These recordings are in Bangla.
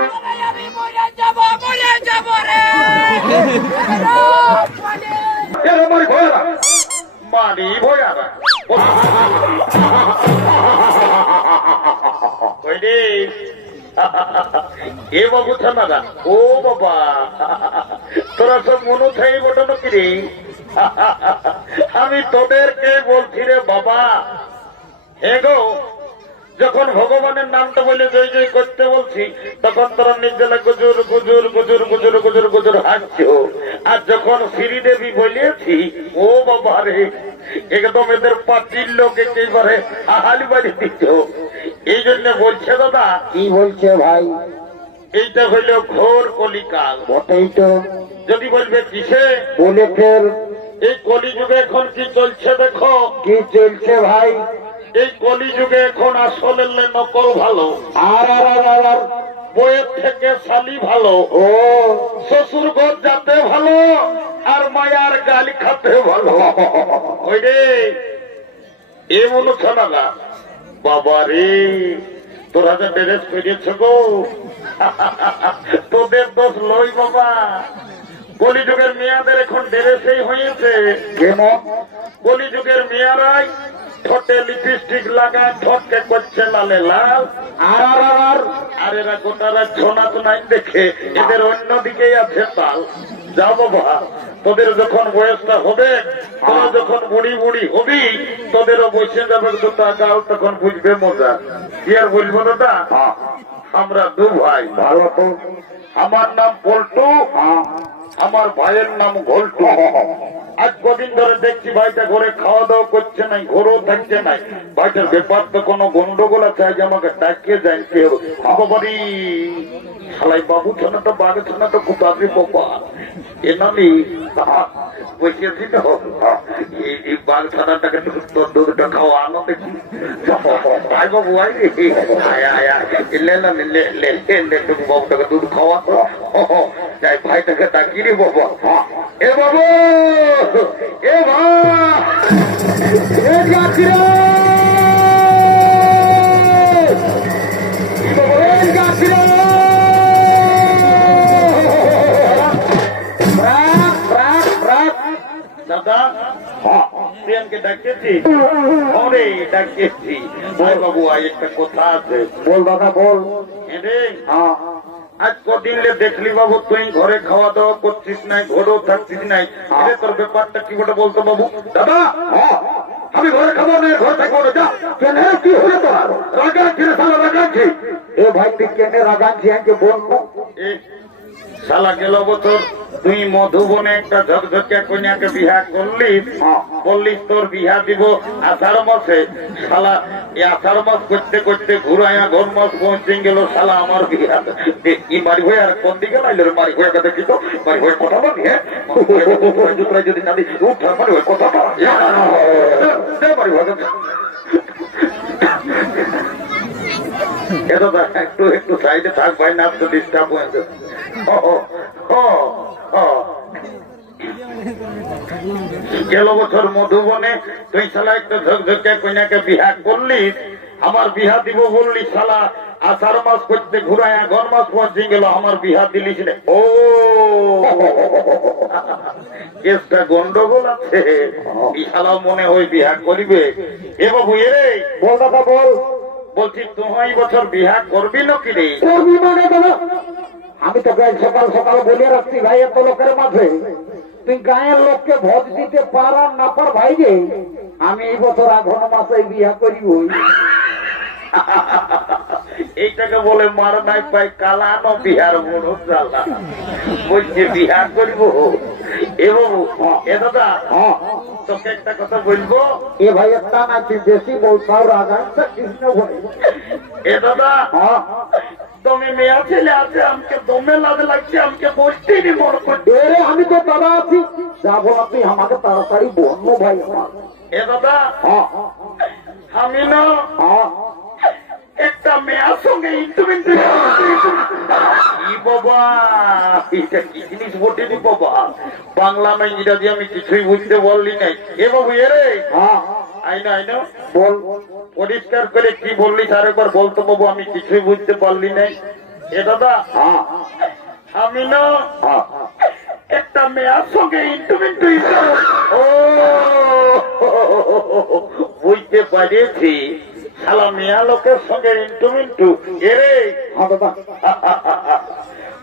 আমি মরে যাব রে মারি ভয়ারা এ বাবু থানারা ও বাবা তোরা সব মনে থাই বটন কিরে আমি তোদেরকে বলছি রে বাবা হে গো যখন ভগবানের নামটা বলে জয় জয় করতে বলছি তখন তোরা নিজেরা গুজুর গুজুর গুজুর গুজুর গুজুর গুজুর হাসছো আর যখন শ্রীদেবী বলেছি ও বাবা রে একদম এদের পার্টির লোক একেবারে হাহালি বাড়ি দিচ্ছ এই জন্য বলছে দাদা কি বলছে ভাই? এইটা হইল ঘোর কলিকাল বটেই তো। যদি বলবে কিসে বলে ফের এই কলিযুগে এখন কি চলছে দেখো কি চলছে ভাই? এই কলিযুগে এখন আসলের নকল ভালো আর আর আর আর আর বইয়ের থেকে শালি ভালো ও শ্বশুর ঘর যাতে ভালো আর মায়ার গালি খাতে ভালো ওই রে এ মনে শোনা না বাবা রে তোরা যে ড্রেস পেরিয়েছ গো তোদের দোষ লই বাবা কলিযুগের মেয়াদের এখন ড্রেসেই হয়েছে কেন? কলিযুগের মেয়ারাই ঠোঁটে লিপস্টিক লাগায় ঠোঁটকে করছে লালে লাল আর আর আর আর আর এরা গোটারা ছোনা তো নাই দেখে এদের অন্যদিকেই আছে তাল যা বাবা তোদের যখন বয়সটা হবে তোরা যখন বুড়ি বুড়ি হবি তোদেরও বসে যাবে দুটা গাল তখন বুঝবে মজা কি আর বলবো দাদা আমরা দু ভাই ভালো তো। আমার নাম পল্টু আমার ভাইয়ের নাম ঘোলটু আজ কদিন ধরে দেখছি ভাইটা ঘরে খাওয়া দাওয়া করছে নাই ঘরেও থাকছে নাই ভাইটার ব্যাপার তো কোনো গন্ডগোল আছে আজ আমাকে ডাকিয়ে যায় কেউ বাবারি শালাই বাবু ছানা তো বাঘ ছানা তো কোথাতে বাবা এ নামি বসেছি তো এই বাঘ ছানাটাকে তোর দুধটা খাওয়া আনো দেখি আয় বাবু আয় আয় আয় আয় লে না লে লে লে তুমি বাবুটাকে দুধ খাওয়া যাই ভাইটাকে ডাকি রে বাবা এ বাবু এ ভাই এ যাচ্ছি রে যাচ্ছি রে দাদা প্রিয়ানকে ডাকিয়েছি ওরে ডাকিয়েছি ভাই বাবু আয় একটা কথা আছে বল দাদা বল। রে আজ কদিন দেখলি বাবু তুই ঘরে খাওয়া দাওয়া করছিস নাই ঘরেও থাকছিস নাই আরে তোর ব্যাপারটা কি বটে বলতো বাবু দাদা আমি ঘরে খাবো না ঘরে থাকবো না যা কেন কি হলো তোমার রাগাচ্ছি রে সালা রাগাচ্ছি এ ভাই তুই কেনে রাগাচ্ছি আমাকে বলবো? শালা গেল বছর তুই মধুবনে একটা ঝকঝকে কন্যাকে বিবাহ করলিস বললিস তোর বিহা দিব আষাঢ় মাসে শালা এই আষাঢ় মাস করতে করতে ঘুরাইয়া ঘর মাস পৌঁছে গেল শালা আমার বিহা কি বাড়ি হয়ে আর কোন দিকে লাইল রে বাড়ি হয়ে দেখি তো বাড়ি হয়ে কথা বলি হ্যাঁ যদি না দিই উঠার বাড়ি হয়ে কথা বাড়ি হয়ে একটু একটু সাইডে থাক ভাই না তো ডিস্টার্ব হয়ে যাবে গেল বছর মধুবনে তুই শালা একটা ঝকঝকে কন্যাকে বিহা করলিস আমার বিহা দিব বললি শালা আষাঢ় মাস করতে ঘুরায় ঘর মাস পৌঁছে গেল আমার বিহা দিলিস রে ও কেসটা গন্ডগোল আছে বিশালা মনে হয় বিহা করিবে এ বাবু এ বল দাদা বল। বলছি তুই বছর বিহা করবি নাকি রে? করবি মানে দাদা আমি তো সকাল সকাল বলে রাখছি ভাই এত লোকের মাঝে তুই গায়ের লোককে ভোট দিতে পার আর না পার ভাই রে আমি এই বছর আঘন মাসে বিয়া করিব। এইটাকে বলে মার নাই পাই কালানো বিহার বড় জ্বালা বলছে বিহার করিব এ বাবু এ দাদা তোকে একটা কথা বলবো এ ভাই একটা না তুই বেশি বলছো রাগানটা কৃষ্ণ ভাই এ দাদা তুমি মেয়া ছেলে আছে আমাকে দমে লাগে লাগছে আমাকে বসতেই নি মনে করছে আমি তো দাদা আছি যাবো আপনি আমাকে তাড়াতাড়ি বলবো ভাই আমার এ দাদা আমি না একটা মেয়ার সঙ্গে ইন্টারভিউ কি বাবা এটা কি জিনিস বটে নি বাবা বাংলা না ইংরাজি আমি কিছুই বুঝতে বললি নাই এ বাবু এ রে আইনা আইনা বল পরিষ্কার করে কি বললি তার একবার বলতো বাবু আমি কিছুই বুঝতে পারলি নাই এ দাদা হ্যাঁ আমি না হ্যাঁ একটা মেয়ের সঙ্গে ইন্টুমিন্টু ও বুঝতে পারিয়েছি শালা মেয়া লোকের সঙ্গে ইন্টুমিন্টু এরে হ্যাঁ দাদা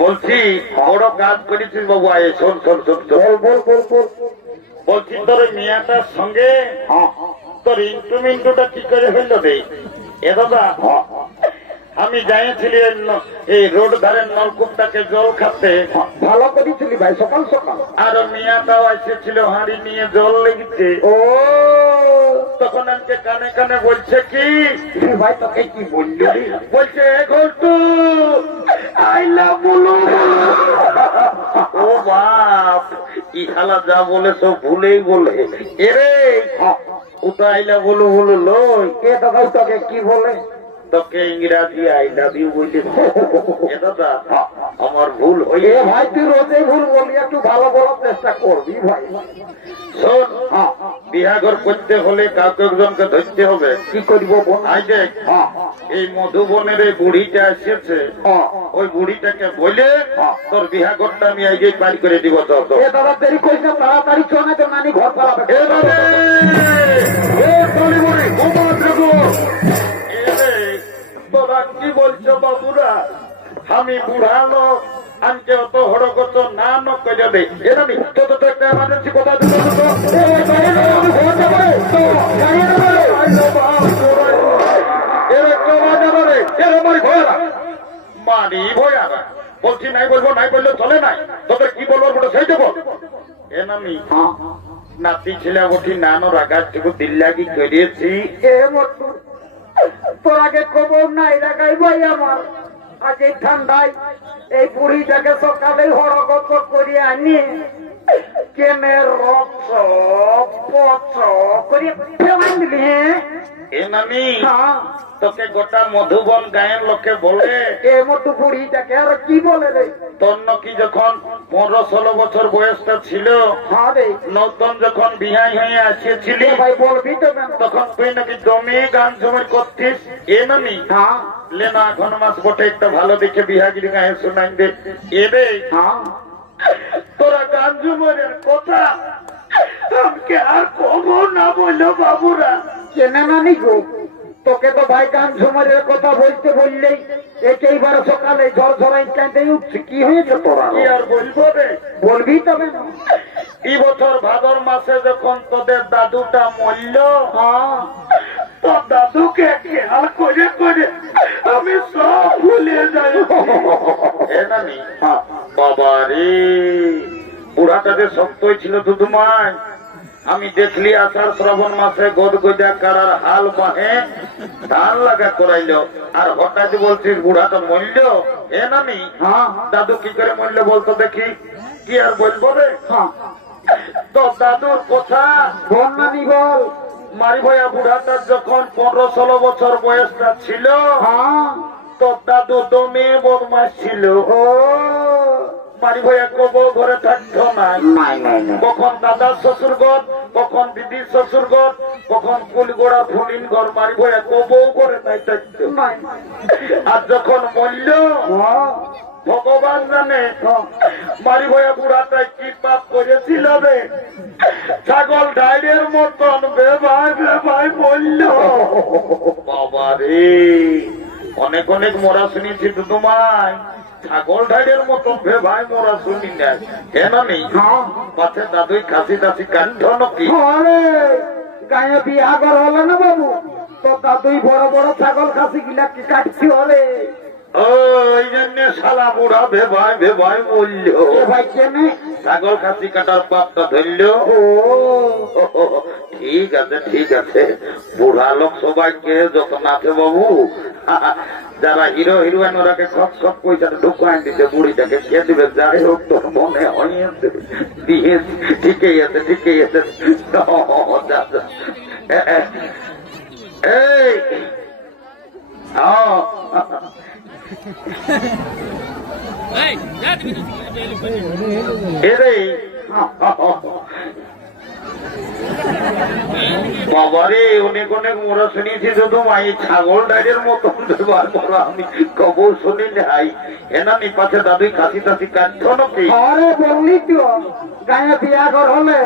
বলছি বড় কাজ করেছিস বাবু আয় শোন শোন শোন শোন। বল বল বল বল বলছি তোর মেয়াটার সঙ্গে হ্যাঁ তোর ইন্টুমিন্টুটা কি করে হইল রে এ দাদা হ্যাঁ আমি যাইছিলি এই রোড ধারের নলকূপটাকে জল খাতে ভালো করেছিলি ভাই সকাল সকাল আর মেয়াটাও এসেছিল হাঁড়ি নিয়ে জল লেগেছে ও তখন আমাকে কানে কানে বলছে কি ভাই তোকে কি বললি বলছে ঘটু আই লাভ বলো ও বাপ ই শালা যা বলে সব ভুলেই বলে এরে ওটা আইলা বলো বলো লই কে দাদা তোকে কি বলে তোকে ইংরাজি আই লাভ ইউ বলে এ দাদা আমার ভুল এ হয়ে ভাই তুই রোজে ভুল বলি একটু ভালো বলার চেষ্টা করবি ভাই শোন বিহাঘর করতে হলে কাউকে একজনকে ধরতে হবে কি করিব বোন আই দেখ এই মধুবনের এই বুড়িটা এসেছে ওই বুড়িটাকে বলে তোর বিহাঘরটা আমি আগে পারি করে দিব তো এ দাদা দেরি করিস না তাড়াতাড়ি চলে তো নানি ঘর পালাবে তোরা কি বলছো বাবুরা আমি বুড়া লোক আনকে অত হড়গত না নক যাবে এটা নি তো তো একটা এমার্জেন্সি কথা দিতে হতো মারি ভয়া বলছি নাই বলবো নাই বললে চলে নাই তোদের কি বলবো বলে সেই দেবো এ নামি নাতি ছেলে উঠি নানো রাগাটুকু দিল্লাগি করিয়েছি এ মটু তোর আগে খবর নাই রাখাই ভাই আমার আজ এই ঠান্ডায় এই বুড়িটাকে সকালে হরগত করিয়ে আনি কেনের রক্ত পচ করিয়ে ফেলাই দিলি এ নামি হ্যাঁ তোকে গোটা মধুবন গায়ের লোকে বলে এ মতো বুড়িটাকে আর কি বলে রে তোর নাকি যখন 15-16 বছর বয়সটা ছিল হ্যাঁ রে নতুন যখন বিহাই হয়ে আসিয়েছিলি এ ভাই বলবি তো কেন তখন তুই নাকি দমে গান ঝুমের করতিস এ নামি হ্যাঁ লেনা ঘন মাস বটে একটা ভালো দেখে বিহাগিরি গায়ে শোনাই দে এবে হ্যাঁ তোরা গান ঝুমরের কথা আমাকে আর কবো না বললো বাবুরা চেনে না নি গো তোকে তো ভাই গান ঝুমারের কথা বলতে বললেই একেইবার সকালে ঝড় ঝড়াই কাঁদে উঠছে কি হয়েছে তোরা কি আর বলবো রে বলবি তবে না এই বছর ভাদর মাসে যখন তোদের দাদুটা মরল হ্যাঁ তো দাদুকে খেয়াল করে করে আমি সব ভুলে যাই এ নানি বাবা রে বুড়াটা যে শক্তই ছিল দুধুমায় আমি দেখলি আষাঢ় শ্রাবণ মাসে গদগজা কারার হাল বাহে ধান লাগা করাইল আর হঠাৎ বলছিস বুড়াটা মরল এ নানি হ্যাঁ দাদু কি করে মরল বলতো দেখি কি আর বলবো রে হ্যাঁ তো দাদুর কথা বল নানি বল মারি ভাইয়া বুড়াটার যখন 15-16 বছর বয়সটা ছিল হ্যাঁ তো দাদু দমে বদমাস ছিল ও মারি ভাইয়া কবো ঘরে থাকতো না নাই নাই নাই কখন দাদার শ্বশুর ঘর কখন দিদির শ্বশুর ঘর কখন ফুলগোড়া ফুলিন ঘর মারি ভাইয়া কবো করে তাই থাকতো নাই আর যখন মরল হ্যাঁ ভগবান জানে হ্যাঁ মারি ভাইয়া বুড়াটাই কি পাপ করেছিল রে ছাগল ডাইরের মতন বেভাই বেভাই বলল বাবা রে অনেক অনেক মরা শুনেছি তো তোমায় ছাগল ডাইরের মতন বেভাই মরা শুনি না কেন নেই হ্যাঁ পাশে দাদুই খাসি টাসি কাণ্ড নাকি আরে গায়ে বিহাগর হলো না বাবু তো দাদুই বড় বড় ছাগল খাসি গিলা কি কাটছি হলে ওই জন্য শালা বুড়া বেভাই বলল এ ভাই কেনে ছাগল খাসি কাটার পাপটা ধরল ও ঠিক আছে ঠিক আছে বুড়া লোক সবাইকে যত্ন আছে বাবু যারা হিরো হিরোইন ওরাকে খপ খপ পয়সাটা ঢুকাই দিতে বুড়িটাকে কে দিবে যাই হোক তোর মনে হয়েছে দিয়ে ঠিকই আছে ঠিকই আছে এই এরে বাবারে অনেক অনেক মোরা শুনেছি শুধু মাই ছাগল ডাইরের মতো ব্যবহার করো আমি কবর শুনি নাই এনামি পাশে দাদুই কাশি টাশি কাটছ নাকি আরে বললি তো গায়ে বিয়া ঘর হলে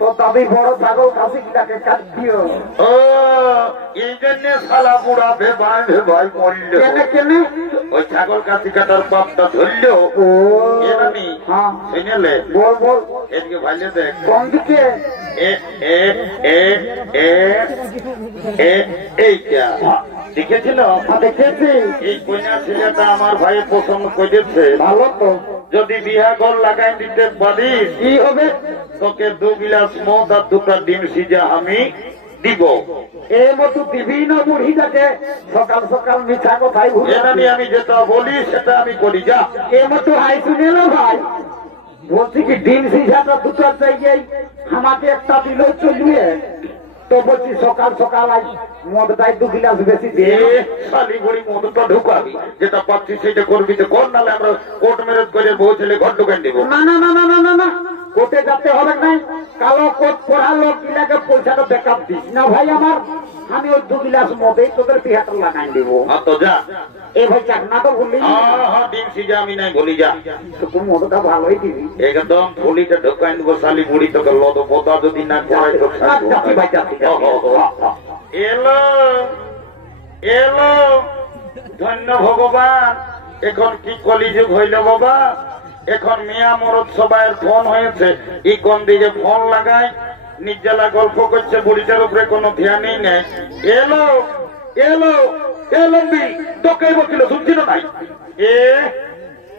তো দাদি বড় ছাগল কাশি কিটাকে কাটতিও ও এই জন্য শালা বুড়া ভেবাই মরল কেনে কেনে ওই ছাগল কাশি কাটার পাপটা ধরলো ও এনামি হ্যাঁ শুনেলে বল বল এদিকে ভাইলে দেখ কোন দিকে এ এ এ এ এ এইটা দেখেছিল দেখেছি এই কন্যা ছেলেটা আমার ভাই পছন্দ করেছে ভালো তো যদি বিয়া ঘর লাগাই দিতে পারিস কি হবে তোকে 2 গিলাস মদ আর 2টা ডিম সিজা আমি দিব এই মতো বিভিন্ন বুড়িটাকে সকাল সকাল মিঠা কথাই ভুলে এটা নিয়ে আমি যেটা বলি সেটা আমি করি যা এই মতো হাই শুনে না ভাই বলছি কি ডিম সিঝাটা দুটো চাইয়ে আমাকে একটা দিল চলবে তো বলছি সকাল সকাল আই মদটাই 2 গিলাস বেশি এ দিয়ে শালি বড়ি মদটা ঢুকাবি যেটা পাচ্ছি সেটা করবি তো কর নাহলে আমরা কোর্ট ম্যারেজ করে বউ ছেলে ঘর ঢুকান দেবো না না না না না না না কোর্টে যেতে হবে না কালো কোর্ট পড়া লোক গিলাকে পয়সাটা বেকার দিস না ভাই আমার আমি ওই 2 গিলাস মদেই তোদের বিহাটা লাগাই দেবো আর তো যা এই ভাই চাকনা তো বললি হ্যাঁ ডিম সিজা আমি নাই বলি যা তো তুই মদটা ভালোই দিবি একদম ফুলিটা ঢুকাই দেবো শালি বুড়ি তোকে লদ বোতা যদি না করাই তো যাচ্ছি ভাই যাচ্ছি এলো এলো ধন্য ভগবান এখন কি কলিযুগ হইল বাবা এখন মিয়া মরদ সবাই ফোন হয়েছে ই কোন দিকে ফোন লাগায় নির্জলা গল্প করছে বুড়িটার উপরে কোনো ধ্যানই নেই এলো এলো এলো তোকে বলছিল শুনছিল নাই এ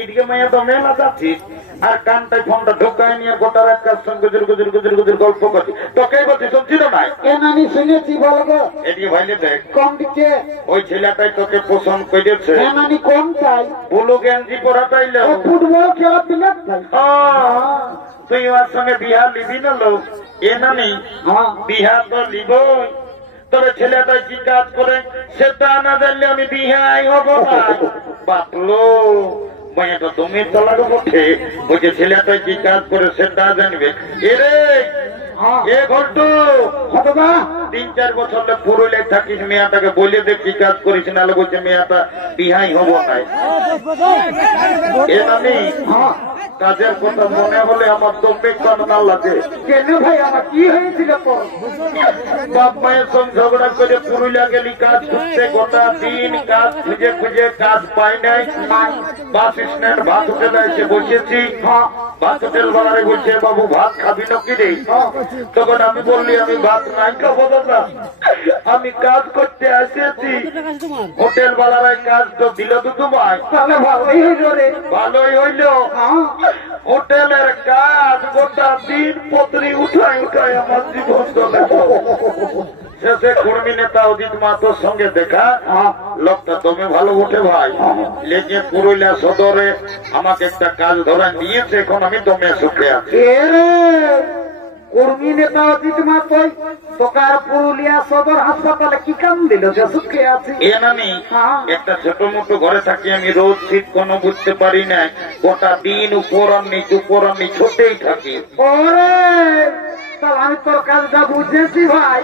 এদিকে মাইয়া তো মেলা যাচ্ছিস আর কানটায় ফোনটা ঢোকায় নিয়ে গোটা রাত কাজ সঙ্গে গুজর গুজর গুজর গুজর গল্প করছি তোকেই বলছি শুনছিল নাই কেন আমি শুনেছি বলবো এদিকে ভাইলে দেখ কোন দিকে ওই ছেলেটাই তোকে পছন্দ করেছে কেন আমি কোন চাই বুলু গেঞ্জি পরা পাইলে ও ফুটবল খেলা প্লেয়ার চাই তুই ওর সঙ্গে বিহার লিবি না লোক এ না নেই হ্যাঁ বিহার তো লিবই তবে ছেলেটা কি কাজ করে সেটা না জানলে আমি বিহাই হব না বাপলো মাইয়াটা তুমি তো লাগো বটে বলছে ছেলেটা কি কাজ করে সেটা জানবে এরে এ ঘন্টু হতবা 3-4 বছর পুরুলিয়ায় থাকিস মেয়াটাকে বলে দে কি কাজ করিস নাহলে বলছে মেয়াটা বিহাই হব নাই এ নামি হ্যাঁ কাজের কথা মনে হলে আমার তো বেকার না লাগে কেন ভাই আমার কি হয়েছিল তোর বাপ মায়ের সঙ্গে ঝগড়া করে পুরুলিয়া গেলি কাজ খুঁজতে গোটা দিন কাজ খুঁজে খুঁজে কাজ পাই নাই বাস স্ট্যান্ড ভাত হোটেলে এসে বসেছি ভাত হোটেল বালারে বলছে বাবু ভাত খাবি নাকি রে তখন আমি বললি আমি ভাত নাই খাবো দাদা আমি কাজ করতে এসেছি হোটেল বালারাই কাজ তো দিল তো তোমায় তাহলে ভালোই হইল রে ভালোই হইল হ্যাঁ হোটেলের কাজ গোটা দিন পত্রি উঠাই উঠাই আমার জীবন চলে শেষে কর্মী নেতা অজিত মাহাতোর সঙ্গে দেখা লোকটা তুমি ভালো উঠে ভাই লেগে পুরুলিয়া সদরে আমাকে একটা কাজ ধরা নিয়েছে এখন আমি দমে সুখে আছি কর্মী নেতা অজিত মাতই তোকার পুরুলিয়া সদর হাসপাতালে কি কাম দিল যে সুখে আছে এ নানি একটা ছোট মোটো ঘরে থাকি আমি রোজ শীত কোনো বুঝতে পারি না গোটা দিন উপর নিচ ছোটেই থাকি ওরে তাহলে আমি তোর কাজটা বুঝেছি ভাই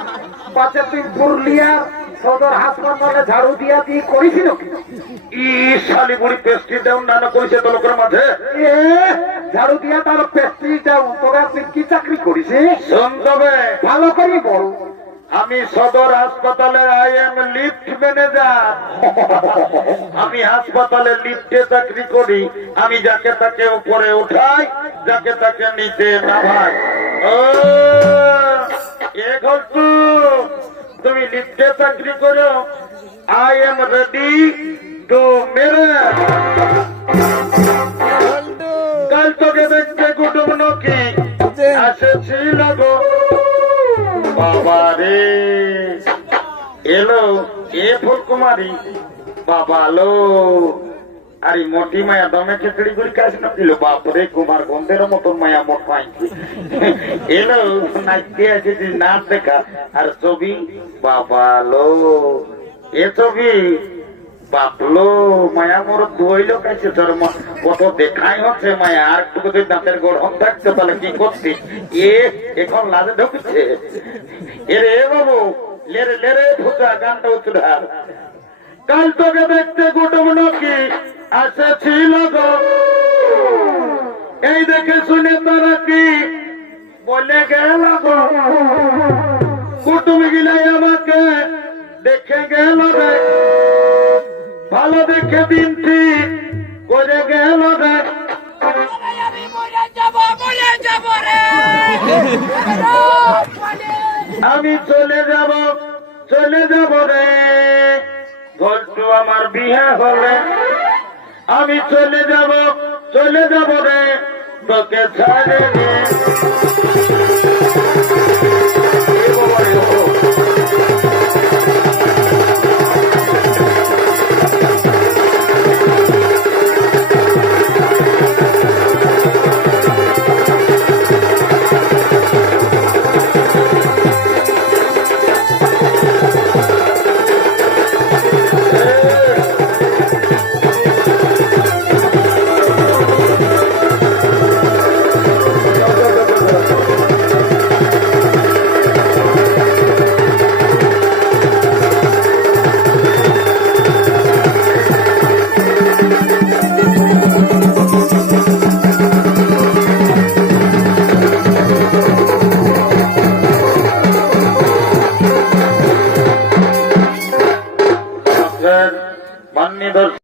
পাশে তুই পুরুলিয়ার সদর হাসপাতালে ঝাড়ু দিয়া দিয়ে করেছিল ই শালি বুড়ি পেস্ট্রি ডাউন নানা করেছে তো লোকের মাঝে এ ঝাড়ু দিয়া তার পেস্ট্রি যাও তোরা তুই কি চাকরি করিস শোন তবে ভালো করে বল আমি সদর হাসপাতালে আই এম লিফট ম্যানেজার আমি হাসপাতালে লিফটে চাকরি করি আমি যাকে তাকে উপরে উঠাই যাকে তাকে নিচে নামাই ও এ ঘটু তুমি লিফটে চাকরি করো I am ready to marriage কাল তোকে দেখতে কুটুম নাকি আসেছিল গো বাবা রে এলো এ ফুলকুমারী বাবা লো আরে মোটি মায়া দমে খিচড়ি গুড়ি কাজ না দিল বাপরে কুমার গন্ধের মতন মায়া মোট পাইছি এলো নাচতে আছে নাচ দেখা আর ছবি বাবা লো এ ছবি বাপলো মায়া মোর দুইলো কাছে তোর কত দেখাই হচ্ছে মায়া, আর একটু যদি দাঁতের গড়ন থাকতে তাহলে কি করছিস? এখন লাজে ঢুকছে। এরে বাবু লেরে লেরে ভুজা গানটা উচড়ার। কাল তোকে দেখতে কুটুম নাকি আসেছিল গো, এই দেখে শুনে তারা কি বলে গেল গো, কুটুম গিলাই আমাকে দেখে গেল রে, ভালো দেখে দিনটি করে গেল রে। আমি মরে যাব রে। আমি চলে যাব রে, ঘটু আমার বিয়ে হলে আমি চলে যাব রে, তোকে ছাড়ে রে।